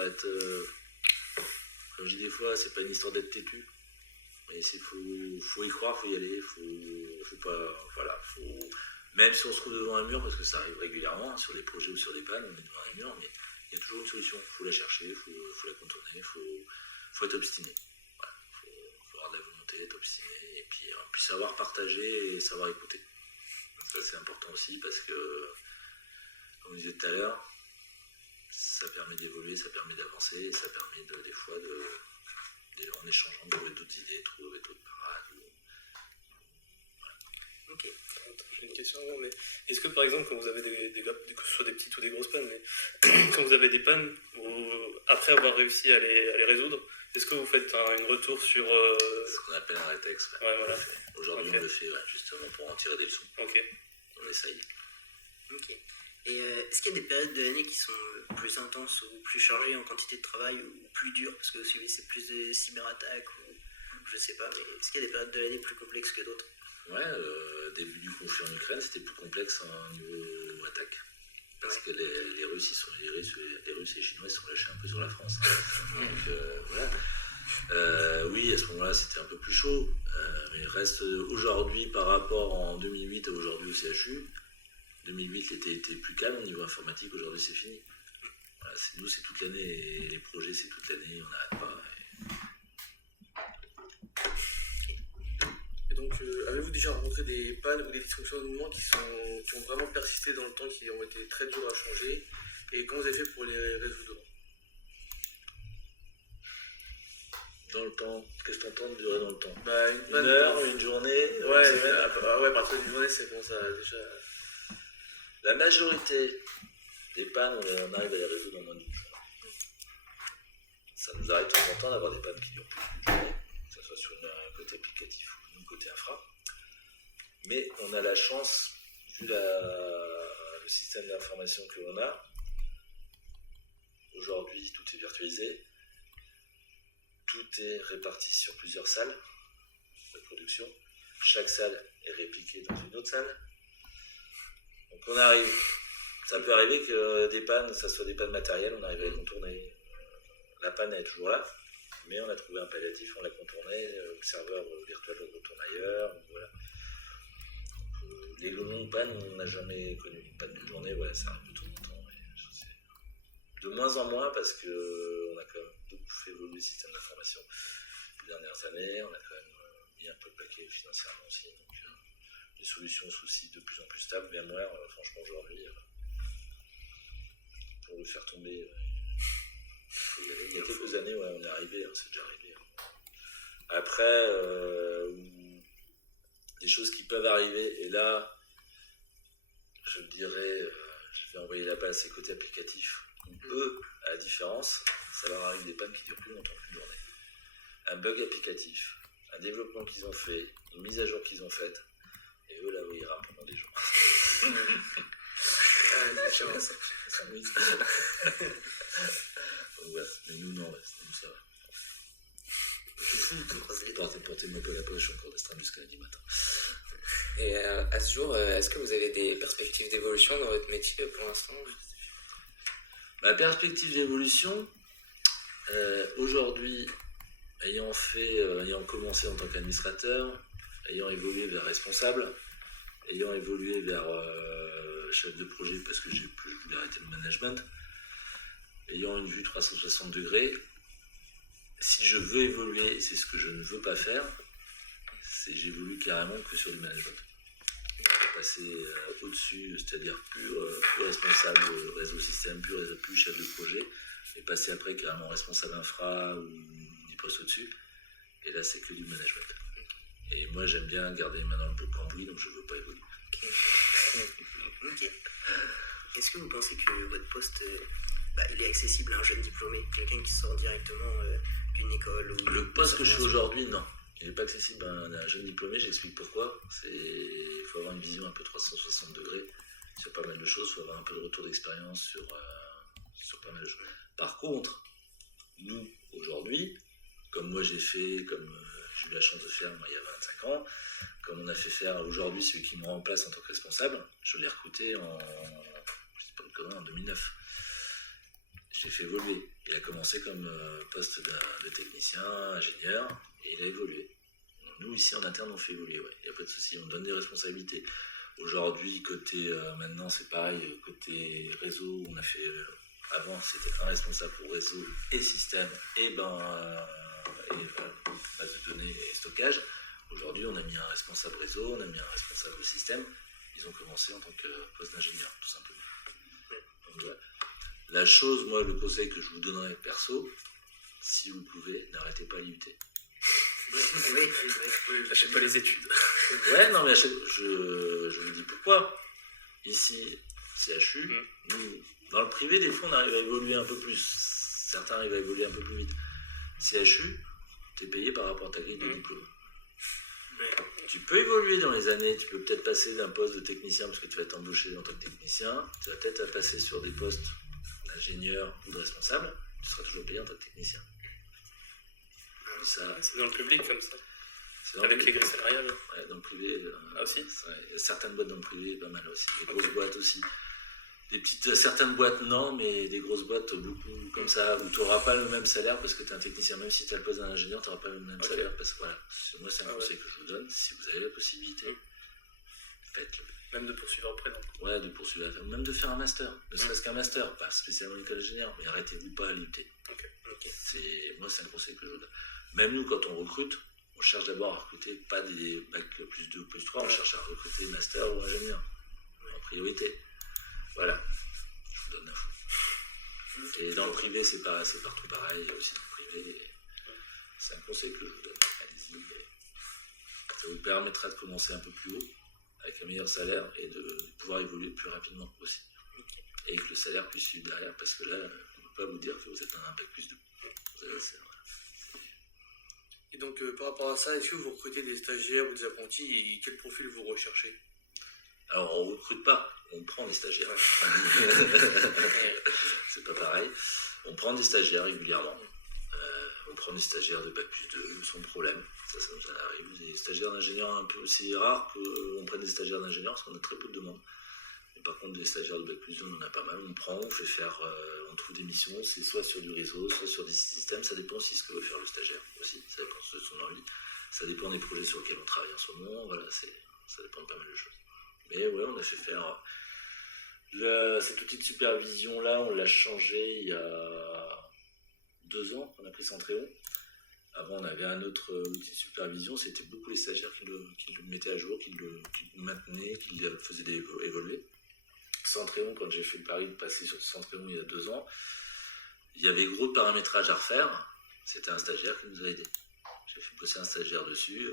pas être... comme je dis des fois, c'est pas une histoire d'être têtu. Mais il faut y croire, faut y aller, faut pas... Voilà, même si on se trouve devant un mur, parce que ça arrive régulièrement, sur des projets ou sur des pannes, on est devant un mur, mais il y a toujours une solution. Il faut la chercher, il faut la contourner, il faut être obstiné. Voilà. Faut avoir de la volonté, être obstiné, et puis savoir partager et savoir écouter. Ça, c'est important aussi, parce que, comme je disais tout à l'heure, ça permet d'évoluer, ça permet d'avancer, et ça permet des fois, en échangeant, de trouver d'autres idées, trouver d'autres parades. Voilà. Ok. J'ai une question avant, mais est-ce que par exemple, quand vous avez que ce soit des petites ou des grosses pannes, mais quand vous avez des pannes, après avoir réussi à les résoudre, est-ce que vous faites un retour sur... Ce qu'on appelle un rétex. Ouais, voilà. Aujourd'hui, on le fait justement pour en tirer des leçons. Ok. On essaye. Ok. Et est-ce qu'il y a des périodes de l'année qui sont plus intenses ou plus chargées en quantité de travail ou plus dures, parce que vous suivez c'est plus de cyberattaques ou je sais pas, mais est-ce qu'il y a des périodes de l'année plus complexes que d'autres? Ouais, début du conflit en Ukraine, c'était plus complexe au niveau attaque. Parce que les Russes et les Chinois sont lâchés un peu sur la France. Donc voilà. Oui, à ce moment-là, c'était un peu plus chaud. Mais reste aujourd'hui, par rapport en 2008 à aujourd'hui au CHU, 2008, l'été était plus calme au niveau informatique, aujourd'hui c'est fini. Voilà, nous, c'est toute l'année, et les projets, c'est toute l'année, on n'arrête pas. Et donc, avez-vous déjà rencontré des pannes ou des dysfonctionnements qui ont vraiment persisté dans le temps, qui ont été très durs à changer, et comment vous avez fait pour les résoudre? Dans le temps, qu'est-ce que tu entends de durer dans le temps? Une heure, une journée? Ouais, à partir d'une journée, c'est bon, ça déjà... La majorité des pannes, on arrive à les résoudre en moins d'une journée. Ça nous arrive de temps en temps d'avoir des pannes qui durent plus d'une journée, que ce soit sur un côté applicatif ou un côté infra. Mais on a la chance, vu le système d'information que l'on a, aujourd'hui tout est virtualisé, tout est réparti sur plusieurs salles de production. Chaque salle est répliquée dans une autre salle. Donc on arrive, ça peut arriver que des pannes, ça soit des pannes matérielles, on arrive à les contourner. La panne est toujours là, mais on a trouvé un palliatif, on l'a contourné, le serveur virtuel retourne ailleurs, voilà. Les longues pannes, on n'a jamais connu une panne d'une journée, ouais, ça arrive de temps en temps. De moins en moins, parce qu'on a quand même beaucoup fait évoluer le système d'information les dernières années, on a quand même mis un peu de paquet financièrement aussi. Donc, les solutions aux soucis de plus en plus stables. VMware, franchement, aujourd'hui, pour le faire tomber, il y a quelques années, ouais, on est arrivé, c'est déjà arrivé. Après, des choses qui peuvent arriver, et là, je dirais, je vais envoyer la balle à ses côtés applicatifs. Eux, à la différence, ça leur arrive des pannes qui durent plus longtemps qu'une journée. Un bug applicatif, un développement qu'ils ont fait, une mise à jour qu'ils ont faite, et eux, là, ils rament pendant des jours. Oui. Ouais, mais nous, non, nous, ça va. Portez-moi un peu la poche, je suis encore d'astreinte jusqu'à lundi matin. Et à ce jour, est-ce que vous avez des perspectives d'évolution dans votre métier pour l'instant? Ma perspective d'évolution, aujourd'hui, ayant commencé en tant qu'administrateur, ayant évolué vers responsable, ayant évolué vers chef de projet parce que je voulais arrêter le management, ayant une vue 360 degrés, si je veux évoluer, et c'est ce que je ne veux pas faire, j'évolue carrément que sur du management. Passer au-dessus, c'est-à-dire plus responsable réseau système, plus chef de projet, et passer après carrément responsable infra ou 10 postes au-dessus. Et là, c'est que du management. Et moi, j'aime bien garder les mains dans le cambouis, donc je ne veux pas évoluer. Ok. Est-ce que vous pensez que votre poste, il est accessible à un jeune diplômé, quelqu'un qui sort directement d'une école ou... Le poste que je fais aujourd'hui, non. Il n'est pas accessible à un jeune diplômé, j'explique pourquoi. Il faut avoir une vision un peu 360 degrés sur pas mal de choses, il faut avoir un peu de retour d'expérience sur pas mal de choses. Par contre, nous, aujourd'hui, comme moi j'ai fait, comme j'ai eu la chance de faire moi, il y a 25 ans, comme on a fait faire aujourd'hui celui qui me remplace en tant que responsable, je l'ai recruté en 2009. je l'ai fait évoluer. Il a commencé comme poste de technicien, ingénieur, et il a évolué. Nous, ici, en interne, on fait évoluer, ouais. Il n'y a pas de souci, on donne des responsabilités. Aujourd'hui, côté, maintenant, c'est pareil, côté réseau, on a fait, avant, c'était un responsable pour réseau et système, et base de données et stockage. Aujourd'hui, on a mis un responsable réseau, on a mis un responsable système. Ils ont commencé en tant que poste d'ingénieur, tout simplement. Donc, voilà. La chose, moi, le conseil que je vous donnerais perso, si vous pouvez, n'arrêtez pas l'IUT. Lâchez pas les études. Ouais, non, mais je vous dis pourquoi. Ici, CHU, nous, dans le privé, des fois, on arrive à évoluer un peu plus. Certains arrivent à évoluer un peu plus vite. CHU, tu es payé par rapport à ta grille de diplôme. Tu peux évoluer dans les années, tu peux peut-être passer d'un poste de technicien, parce que tu vas être embauché en tant que technicien, tu vas peut-être passer sur des postes d'ingénieur ou de responsable, tu seras toujours payé en tant que technicien. Ça, c'est dans le public comme ça. Avec les grilles salariales. Ouais, dans le privé. Aussi. Il y a certaines boîtes dans le privé, pas mal aussi. Des grosses boîtes aussi. Certaines boîtes, non, mais des grosses boîtes, beaucoup comme ça, où tu n'auras pas le même salaire parce que tu es un technicien. Même si tu as le poste d'un ingénieur, tu n'auras pas le même salaire. Parce que voilà, moi, c'est un conseil que je vous donne. Si vous avez la possibilité, faites-le. Même de poursuivre après, non? Ouais, de poursuivre, même de faire un master. Ne serait-ce qu'un master, pas spécialement l'école d'ingénieur, mais arrêtez-vous pas à l'IUT. Moi, c'est un conseil que je vous donne. Même nous, quand on recrute, on cherche d'abord à recruter pas des bacs plus 2 ou plus 3, on cherche à recruter master ou ingénieur, en priorité. Voilà, je vous donne l'info. Et dans le privé, c'est partout pareil, aussi dans le privé. C'est un conseil que je vous donne. Allez-y. Ça vous permettra de commencer un peu plus haut, avec un meilleur salaire, et de pouvoir évoluer plus rapidement aussi. Et que le salaire puisse suivre derrière, parce que là, on ne peut pas vous dire que vous êtes un bac plus 2. Vous avez assez, voilà. Et donc, par rapport à ça, est-ce que vous recrutez des stagiaires ou des apprentis et quel profil vous recherchez? Alors, on ne recrute pas, on prend des stagiaires. C'est pas pareil. On prend des stagiaires régulièrement. On prend des stagiaires de bac plus 2 sans problème. Ça nous arrive. Des stagiaires d'ingénieurs, un peu, c'est rare qu'on prenne des stagiaires d'ingénieurs parce qu'on a très peu de demandes. Mais par contre, des stagiaires de bac plus 2, on en a pas mal. On prend, on fait faire, on trouve des missions, c'est soit sur du réseau, soit sur des systèmes. Ça dépend aussi de ce que veut faire le stagiaire aussi. Ça dépend de son envie. Ça dépend des projets sur lesquels on travaille en ce moment. Voilà, ça dépend de pas mal de choses. Mais ouais, on a fait faire cet outil de supervision là, on l'a changé il y a 2 ans, on a pris Centréon. Avant, on avait un autre outil de supervision, c'était beaucoup les stagiaires qui le mettaient à jour, qui le maintenaient, qui le faisaient évoluer. Centréon, quand j'ai fait le pari de passer sur Centréon il y a 2 ans, il y avait gros de paramétrage à refaire, c'était un stagiaire qui nous a aidés. J'ai fait bosser un stagiaire dessus,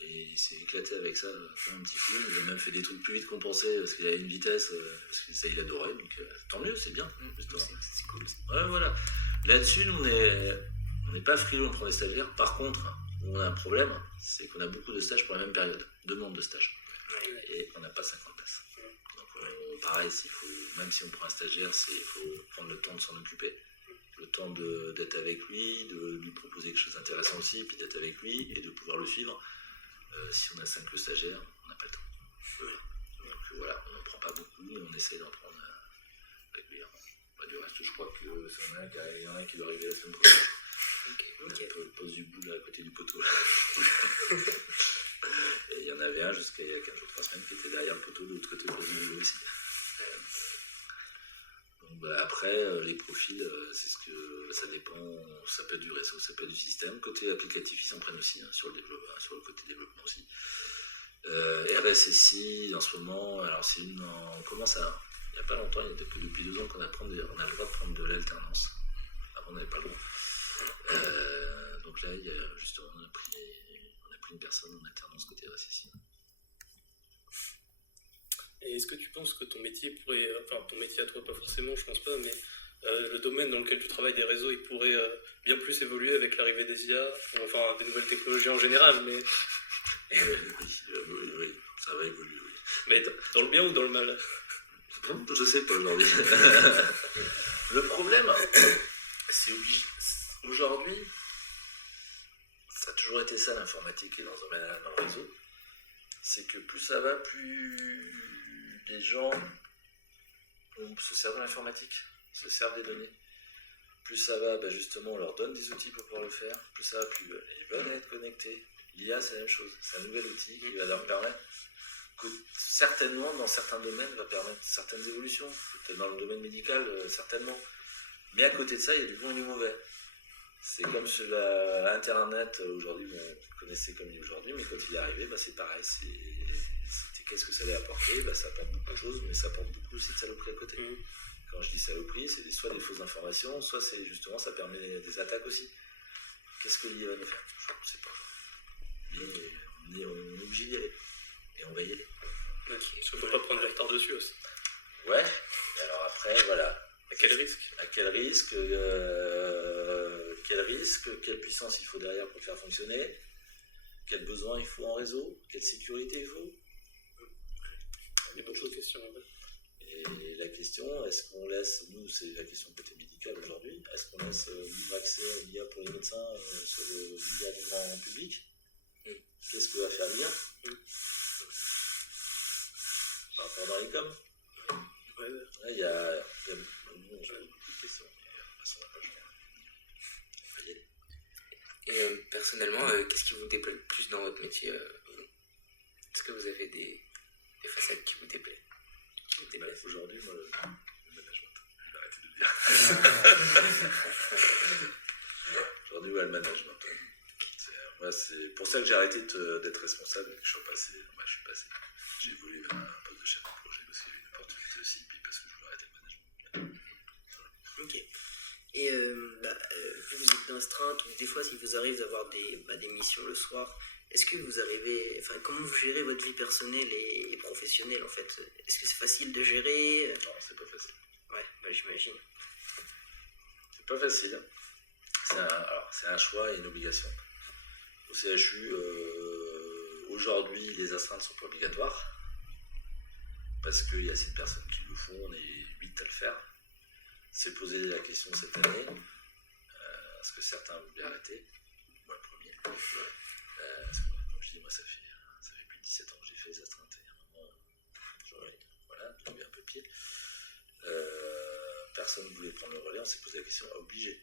et il s'est éclaté avec ça, fait un petit fou. Il a même fait des trucs plus vite qu'on pensait parce qu'il avait une vitesse, parce que ça il adorait, donc tant mieux, c'est bien. C'est cool. Ouais, voilà. Là-dessus, nous, on n'est pas frileux, on prend des stagiaires. Par contre, où on a un problème, c'est qu'on a beaucoup de stages pour la même période, demande de stage. Et on n'a pas 50 places. Donc, pareil, même si on prend un stagiaire, il faut prendre le temps de s'en occuper. Le temps d'être avec lui, de lui proposer quelque chose d'intéressant aussi, puis d'être avec lui et de pouvoir le suivre. Si on a 5 stagiaires, on n'a pas le temps. Donc voilà, on n'en prend pas beaucoup, mais on essaye d'en prendre régulièrement. Du reste, je crois qu'il y en a un qui doit arriver la semaine prochaine. Okay. On pose du bout là à côté du poteau. Et il y en avait un jusqu'à il y a 15 jours, 3 semaines qui était derrière le poteau, de l'autre côté du boulot aussi. Donc, après, les profils, c'est ce que ça dépend, ça peut être du réseau, ça peut être du système. Côté applicatif, ils s'en prennent aussi, sur le côté développement aussi. RSSI, en ce moment, alors on commence à, il n'y a pas longtemps, depuis 2 ans qu'on a le droit de prendre de l'alternance. Avant, on n'avait pas le droit. Donc là, justement, on a pris une personne en alternance côté RSSI. Et est-ce que tu penses que ton métier pourrait, enfin ton métier à toi pas forcément, je pense pas, mais le domaine dans lequel tu travailles des réseaux, il pourrait bien plus évoluer avec l'arrivée des IA, enfin des nouvelles technologies en général, mais... Oui, ça va évoluer, oui. Mais dans le bien ou dans le mal? Je sais pas aujourd'hui. Le problème, c'est aujourd'hui, ça a toujours été ça l'informatique et dans le réseau, c'est que plus ça va, plus les gens se servent de l'informatique, se servent des données. plus ça va, bah justement, on leur donne des outils pour pouvoir le faire, plus ça va, plus ils veulent être connectés. L'IA, c'est la même chose, c'est un nouvel outil qui va leur permettre, que certainement, dans certains domaines, va permettre certaines évolutions. Peut-être dans le domaine médical, certainement. Mais à côté de ça, il y a du bon et du mauvais. C'est comme sur Internet, aujourd'hui, on connaissait comme il est aujourd'hui, mais quand il est arrivé, bah, c'est pareil. C'était qu'est-ce que ça allait apporter, bah, ça apporte beaucoup de choses, mais ça apporte beaucoup aussi de saloperies à côté. Quand je dis saloperie, c'est soit des fausses informations, soit c'est justement, ça permet des attaques aussi. Qu'est-ce que l'IA va nous faire? Je ne sais pas. Mais on est obligé d'y aller. Et on va y aller. Parce qu'il ne faut pas prendre du retard dessus aussi. Ouais, mais alors après, voilà. À quel risque? À quel risque, quelle puissance il faut derrière pour le faire fonctionner, quel besoin il faut en réseau, quelle sécurité il faut. Il y a beaucoup de questions. Et la question, est-ce qu'on laisse, nous c'est la question côté médical aujourd'hui, est-ce qu'on laisse libre accès à l'IA pour les médecins sur l'IA du grand public? Qu'est-ce que va faire l'IA par rapport dans les coms? Là, il y a beaucoup de questions. Et personnellement, qu'est-ce qui vous déplaît le plus dans votre métier Est-ce que vous avez des facettes qui vous déplaisent? Aujourd'hui, moi, le management, je vais arrêter de le dire. Aujourd'hui, ouais, le management. C'est pour ça que j'ai arrêté d'être responsable et que je suis passé. J'ai évolué vers un poste de chef de projet parce qu'il y avait une opportunité aussi, puis parce que je voulais arrêter le management. Ok. Et vu que vous êtes d'astreinte, ou des fois, si vous arrive d'avoir des missions le soir, est-ce que vous arrivez, enfin, comment vous gérez votre vie personnelle et professionnelle en fait? Est-ce que c'est facile de gérer? Non, c'est pas facile. Ouais, bah, j'imagine. C'est pas facile. C'est un choix et une obligation. Au CHU, aujourd'hui, les astreintes sont pas obligatoires parce qu'il y a assez de personnes qui le font, on est 8 à le faire. C'est posé la question cette année, est-ce que certains voulaient arrêter? Moi le premier. Parce que, comme je dis, moi ça fait plus de 17 ans que j'ai fait les astreintes. Et à un moment, j'aurais levé un peu le pied. Personne ne voulait prendre le relais, on s'est posé la question, obligé.